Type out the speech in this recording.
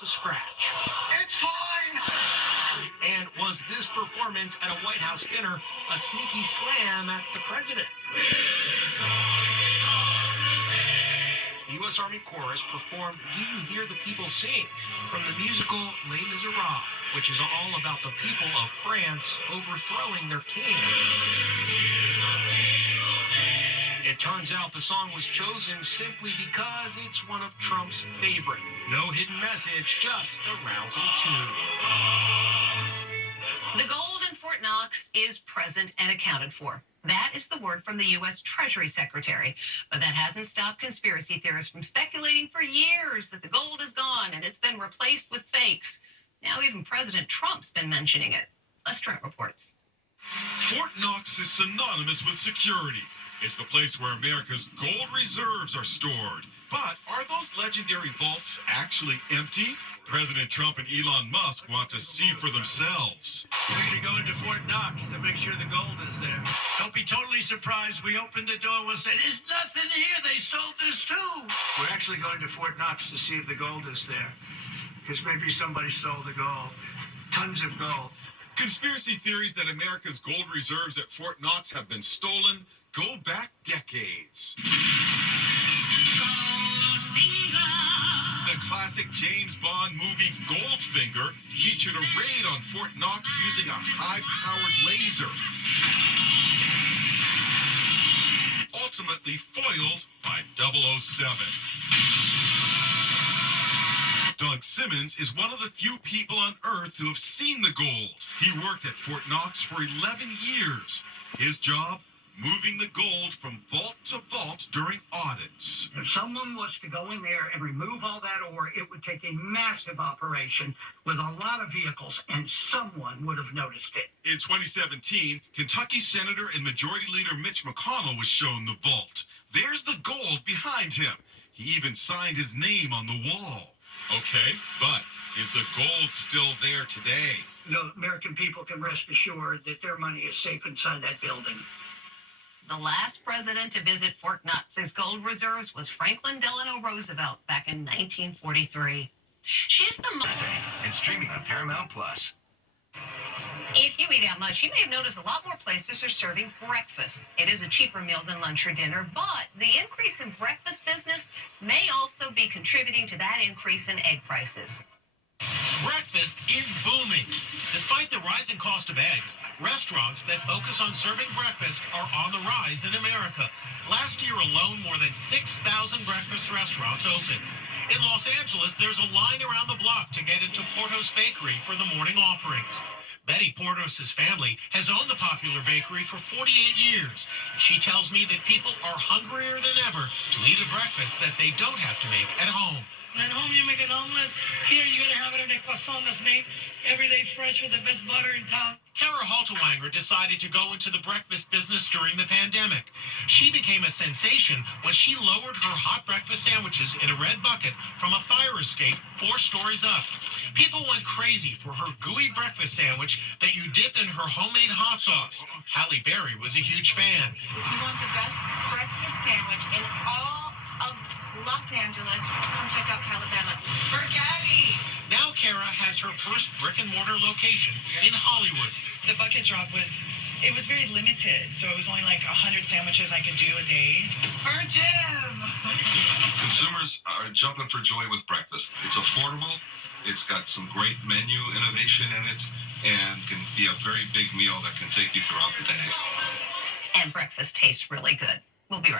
to scratch. It's fine! And was this performance at a White House dinner a sneaky slam at the president? The U.S. Army Chorus performed Do You Hear the People Sing from the musical Les Miserables, which is all about the people of France overthrowing their king. It turns out the song was chosen simply because it's one of Trump's favorite. No hidden message, just a rousing tune. The gold in Fort Knox is present and accounted for. That is the word from the U.S. Treasury Secretary. But that hasn't stopped conspiracy theorists from speculating for years that the gold is gone and it's been replaced with fakes. Now even President Trump's been mentioning it. Les Trent reports. Fort Knox is synonymous with security. It's the place where America's gold reserves are stored. But are those legendary vaults actually empty? President Trump and Elon Musk want to see for themselves. We're going to go into Fort Knox to make sure the gold is there. Don't be totally surprised. We opened the door and we'll say, there's nothing here. They stole this too. We're actually going to Fort Knox to see if the gold is there. Because maybe somebody stole the gold. Tons of gold. Conspiracy theories that America's gold reserves at Fort Knox have been stolen go back decades. The classic James Bond movie Goldfinger featured a raid on Fort Knox using a high-powered laser. Ultimately foiled by 007. Doug Simmons is one of the few people on Earth who have seen the gold. He worked at Fort Knox for 11 years. His job? Moving the gold from vault to vault during audits. If someone was to go in there and remove all that ore, it would take a massive operation with a lot of vehicles, and someone would have noticed it. In 2017, Kentucky Senator and Majority Leader Mitch McConnell was shown the vault. There's the gold behind him. He even signed his name on the wall. Okay, but is the gold still there today? The American people can rest assured that their money is safe inside that building. The last president to visit Fort Knox's gold reserves was Franklin Delano Roosevelt back in 1943. She's the and streaming on Paramount Plus. If you eat out much, you may have noticed a lot more places are serving breakfast. It is a cheaper meal than lunch or dinner, but the increase in breakfast business may also be contributing to that increase in egg prices. Breakfast is booming. Despite the rising cost of eggs, restaurants that focus on serving breakfast are on the rise in America. Last year alone, more than 6,000 breakfast restaurants opened. In Los Angeles, there's a line around the block to get into Portos Bakery for the morning offerings. Betty Portos' family has owned the popular bakery for 48 years. She tells me that people are hungrier than ever to eat a breakfast that they don't have to make at home. At home, you make an omelet. Here, you're going to have it in a croissant that's made every day fresh with the best butter in town. Kara Haltewanger decided to go into the breakfast business during the pandemic. She became a sensation when she lowered her hot breakfast sandwiches in a red bucket from a fire escape 4 stories up. People went crazy for her gooey breakfast sandwich that you dip in her homemade hot sauce. Halle Berry was a huge fan. If you want the best breakfast sandwich in all of Los Angeles, come check out Calabama. For Gabby! Now Kara has her first brick-and-mortar location in Hollywood. The bucket drop was very limited, so it was only like 100 sandwiches I could do a day. For Jim! Consumers are jumping for joy with breakfast. It's affordable, it's got some great menu innovation in it, and can be a very big meal that can take you throughout the day. And breakfast tastes really good. We'll be right back.